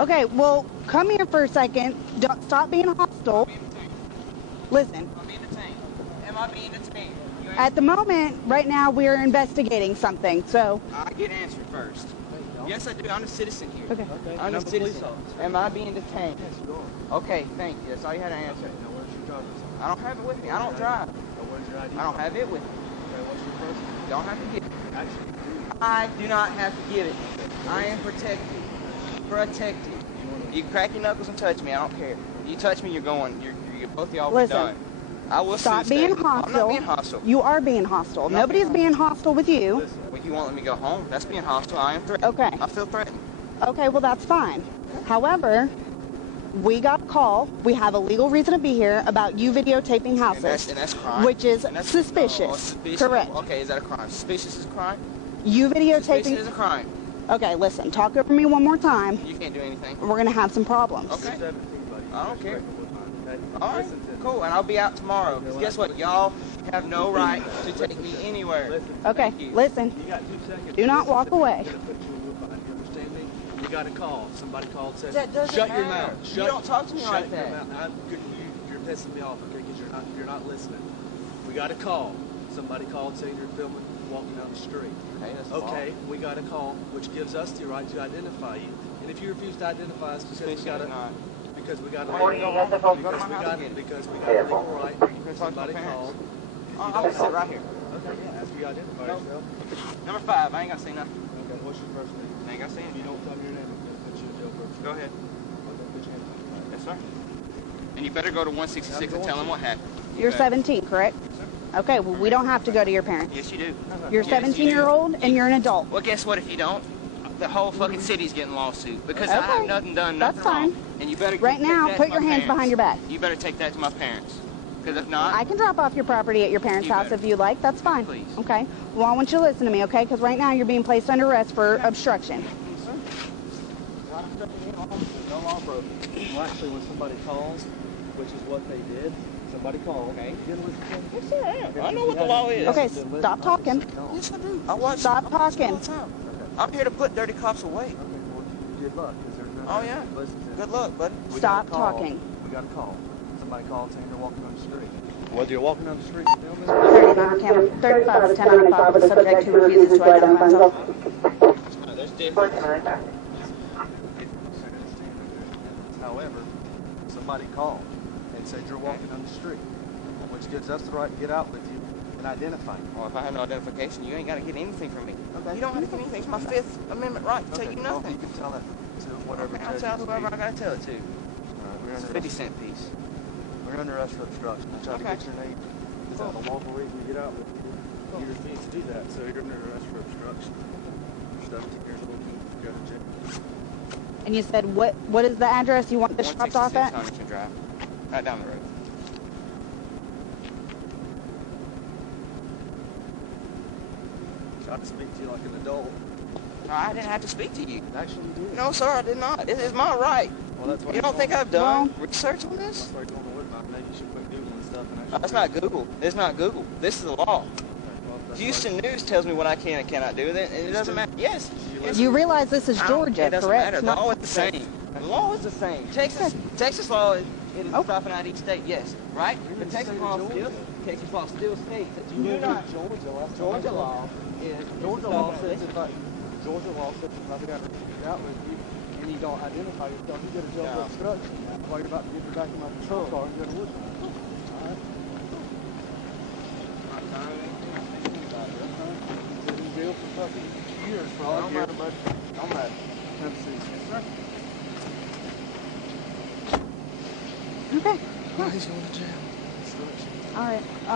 Okay, well, come here for a second. Don't stop being hostile. Listen. I'm being detained. Am I being detained? At the moment, right now, we're investigating something, so... I get answered first. Yes, I do. I'm a citizen here. Okay. I'm a citizen. Am I being detained? Yes, you are. Okay, thank you. That's all you had to answer. Okay, now where's your driver's license? I don't have it with me. I don't drive. Now where's your ID? I don't have it with me. Okay, what's your first name? You don't have to get it. Actually, you do. I do not have to get it. I am protected. Protected. You can crack your knuckles and touch me. I don't care. You touch me, you're going. You're both of y'all be done. I will stop being hostile. I'm not being hostile. You are being hostile. Nobody's being hostile with you. Listen. Well, you won't let me go home. That's being hostile. I am threatened. Okay. I feel threatened. Okay, well, that's fine. However, we got a call. We have a legal reason to be here about you videotaping houses. And that's crime. Which is suspicious. Suspicious. Correct. Okay, is that a crime? Suspicious is a crime? You videotaping... Suspicious is a crime. Okay, listen. Talk over me one more time. You can't do anything. We're going to have some problems. Okay. 17, buddy. I don't care. Okay? All right, cool. And I'll be out tomorrow. Because guess what? Y'all have no right to take me anywhere. Okay, listen. You got 2 seconds. Do not walk away. You understand me? You got a call. Somebody called and said, That doesn't shut your matter. mouth. You don't talk to me like that. Shut your mouth. You're pissing me off, okay? Because you're not listening. We got a call. Somebody called saying you're filming walking down the street. Okay, that's okay, we got a call, which gives us the right to identify you. And if you refuse to identify us, because we got a legal right. Somebody called. I'll sit right here. Okay, yeah, after you identify yourself. Number 5, I ain't got to say nothing. Okay, what's your first name? I ain't got to say If you anything. don't tell me your name, I'm going to put you in jail first. Go ahead. Okay, put your hand up. Yes, sir. And you better go to 166 and tell them what happened. You're 17, correct? Okay, well, we don't have to go to your parents. Yes, you do. You're 17-year-old and you're an adult. Well, guess what if you don't? The whole fucking city's getting lawsuit because I have nothing done, nothing That's fine. wrong. And you better Right now, put your hands behind your back. You better take that to my parents. Because if not... I can drop off your property at your parents' house if you like. That's fine. Please. Okay? Well, I want you to listen to me, okay? Because right now you're being placed under arrest for obstruction. Yes, sir. No law broken. Well, actually, when somebody calls, which is what they did, somebody called. Okay. You didn't listen to them? Yes, sir, I am. I know what the law is. Okay, stop talking. Yes, I do. I watch Stop talking. all the time. I'm here to put dirty cops away. Okay, well, good luck. Oh, yeah. Good luck, buddy. Stop talking. We got a call. Somebody called saying they're walking on the street. Whether you're walking down the street, filming, 35 is 1095 with the subject who refuses to identify himself. There's difference. However, somebody called and said you're walking on the street, which gives us the right to get out with you and identify you. Well, if I have no identification, you ain't got to get anything from me. Okay. You don't have to get anything. It's my 5th Amendment right to tell you Well, nothing. you can tell it to whatever Okay, I'll tell whoever I got to tell it to. we're It's a under 50-cent piece. We're under arrest for obstruction. I tried to Okay. get your name. Is that a lawful reason to get out with you? You refuse to do that, so you're under arrest for obstruction. You're 17 years old. You go to jail. And you said, what is the address you want this dropped off 166 at? Huntington Drive. Right down the road. Tried to speak to you like an adult. No, I didn't have to speak to you. Actually, you did. No, sir, I did not. It is my right. Well, that's why You don't think I've done research on this? That's why you're going to work about it. Maybe you should quit Googling stuff and actually... That's not Google. It's not Google. This is the law. Houston News tells me what I can and cannot do with it, and it doesn't matter. Yes. You realize this is Georgia, it doesn't correct? matter. The law is the same. The law is the same. Texas law is stopping out each state, yes, right? But Texas law still states that you do not. Georgia law says Georgia law says if I got to get out with you and you don't identify yourself, you go to jail for obstruction while you're about to get your back in my patrol car and go to Woodland. All right. Sit in jail for fucking years for all year, but I'm not. Have a seat. Yes, sir. Okay. Oh, he's going to jail. All right. I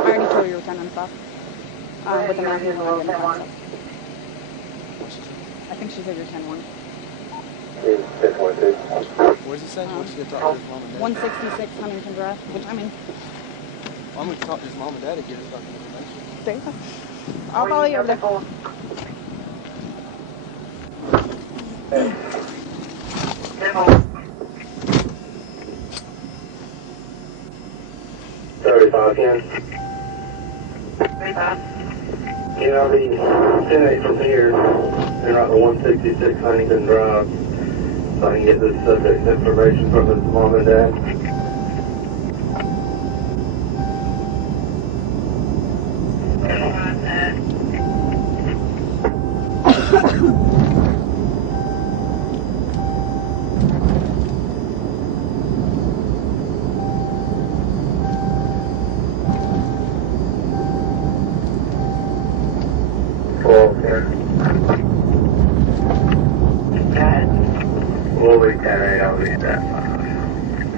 already told you return on stuff. With the man who will identify himself. I think she said you're 10-1. What does he say? What's he going to talk to his mom and dad? 166 Huntington Drive, which, I mean... I'm going to talk to his mom and dad again about the information. There you go. I'll follow you over there. Yeah, I'll be 10 8 from here. They're out to 166 Huntington Drive. so I can get this subject's information from his mom and dad. We'll be 10-8, I'll be that.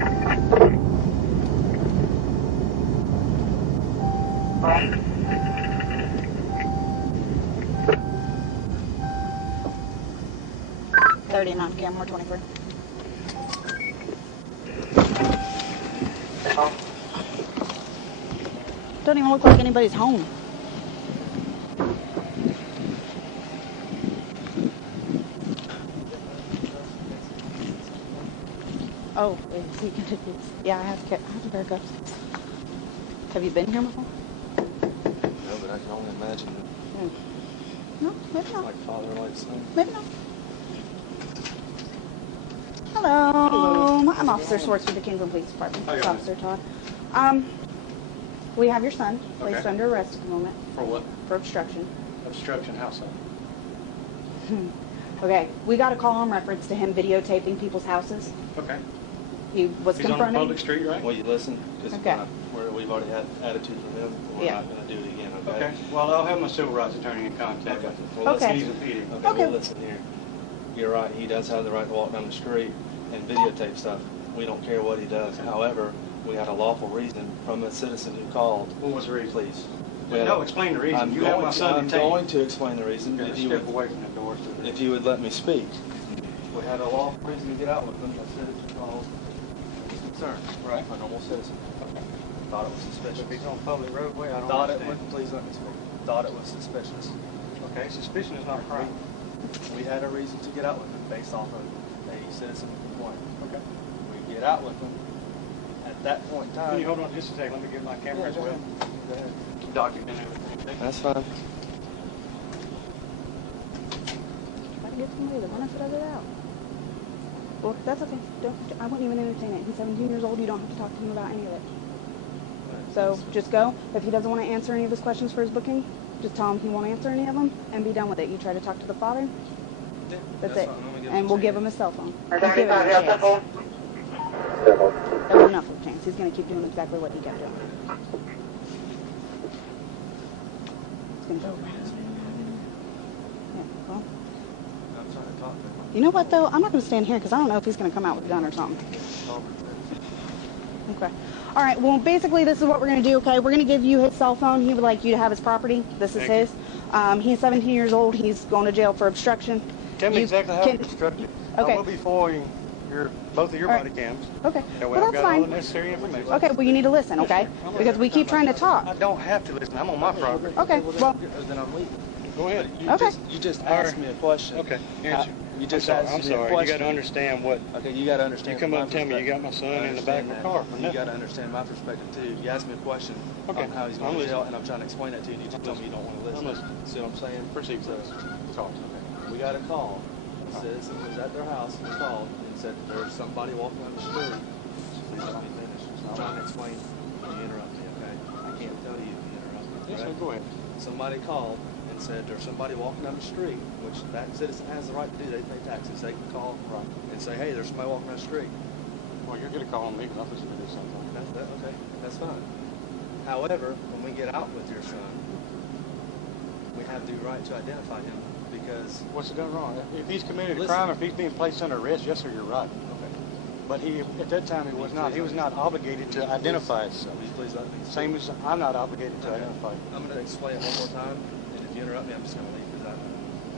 39 camera 23. Don't even look like anybody's home. Oh, is he gonna do this? Yeah, I have a pair of cuffs. Have you been here before? No, but I can only imagine that. No, maybe not. Like father, like son. Maybe not. Hello. I'm Officer Swartz with the Kingsland Police Department. It's Officer Todd. We have your son placed under arrest at the moment. For what? For obstruction. Obstruction, how so? Okay, we got a call in reference to him videotaping people's houses. Okay. He was He's on a confronted. public street, right? Will you listen? Because Okay. we've already had attitude from him. We're Yeah. not going to do it again, okay? Okay. Well, I'll have my civil rights attorney in contact Okay. with him. Well, Okay. He's impeding. Okay, Okay. well, listen here. You're right. He does have the right to walk down the street and videotape stuff. We don't care what he does. However, we had a lawful reason from a citizen who called. What was the reason? Please. No, explain the reason. I'm You have my son I'm detained. going to explain the reason. Okay, If you step would, away from the door. if you would let me speak. We had a lawful reason to get out with him. A citizen called. He's concerned. Right. A normal citizen. Thought it was suspicious. If he's on public roadway, I don't Thought it understand. was, please let me speak. Thought it was suspicious. Okay, suspicion is not a crime. We had a reason to get out with him based off of a citizen complaint. Okay. We get out with him. At that point in time. Can you hold on just a second? Let me get my camera as go well. ahead. Go ahead. Document everything. That's fine. If I can get somebody to run us out. Well, that's okay. I wouldn't even entertain it. He's 17 years old. You don't have to talk to him about any of it. So just go. If he doesn't want to answer any of his questions for his booking, just tell him he won't answer any of them and be done with it. You try to talk to the father. Yeah, That's it. fine. I'm gonna give And him we'll a give chance. him his cell phone. We'll give him a chance. That was enough of a chance. He's going to keep doing exactly what he kept doing. He's going to go around. Yeah, well. I'm trying to talk to him. You know what, though? I'm not going to stand here because I don't know if he's going to come out with a gun or something. Okay. All right. Well, basically, this is what we're going to do, okay? We're going to give you his cell phone. He would like you to have his property. This is his. He's 17 years old. He's going to jail for obstruction. Tell me exactly how can- it's constructed. Okay. I will be following both of your All right. body cams. Okay. That way Well, I've that's got all the fine. necessary information. Okay. Well, you need to listen, okay? Because we keep trying to I talk. don't have to listen. I'm on my property. Okay. Well, Then I'm leaving. Go ahead. You just asked me a question. Okay. Answer. You just I'm asked me a sorry. You question. got to understand what. Okay, you got to understand. You come from up and tell my me you got my perspective. son in the back of the car for You nothing. got to understand my perspective too. You asked me a question Okay. on how he's I'm going to jail, listening. and I'm trying to explain that to you, and you just tell me you don't want to listen. I'm listening. See what I'm saying? Proceed. So, Talk. we got a call. A citizen was at their house and called and said there's somebody walking down the street. Please let me finish. I'm trying to explain. You interrupt me, okay? I can't tell you if you interrupt me. Yes, sir. correct? Go ahead. Somebody called and said there's somebody walking down the street, which that citizen has the right to do. They pay taxes. They can call and say, hey, there's somebody walking down the street. Well, you're going to call me because I'm supposed to do something. Okay, that's fine. However, when we get out with your son, we have the right to identify him because... What's he done wrong? If he's committed a Listen. crime, if he's being placed under arrest, yes, sir, you're right. Okay. But he, at that time, he was not obligated to identify himself. Please let me speak. Same as I'm not obligated to identify. I'm going to explain it one more time, and if you interrupt me, I'm just going to leave because I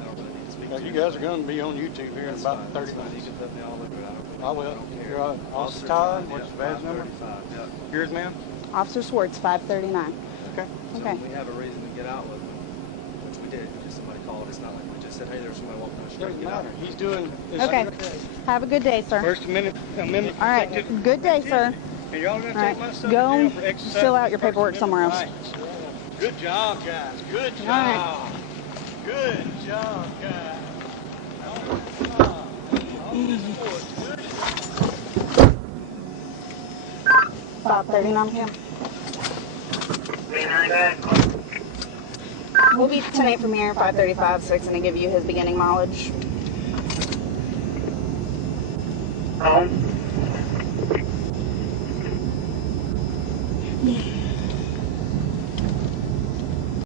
don't really need to speak Now, to you guys are going to be on YouTube here in That's about fine. 30 That's fine. You minutes. can put me all over it. I will. I don't care. You're on. Officer Todd, what's your badge number? 535, yeah. Yours, ma'am? Officer Swartz, 539. Okay. So Okay. we have a reason to get out with him, which we did because somebody called. It's not like we just said, hey, there's somebody walking down the street. Doesn't Get out. matter. He's doing. Okay. Have a good day, sir. First Amendment. All right. Good day, sir. And y'all gonna All take my right. son to Go jail for exercising fill out his your First paperwork somewhere else. Amendment rights. Good job, guys. Good job. All right. Good job, guys. All this sport. 5:30 cam. We'll be 10-8 from here, 5:35, so it's going to give you his beginning mileage. Home.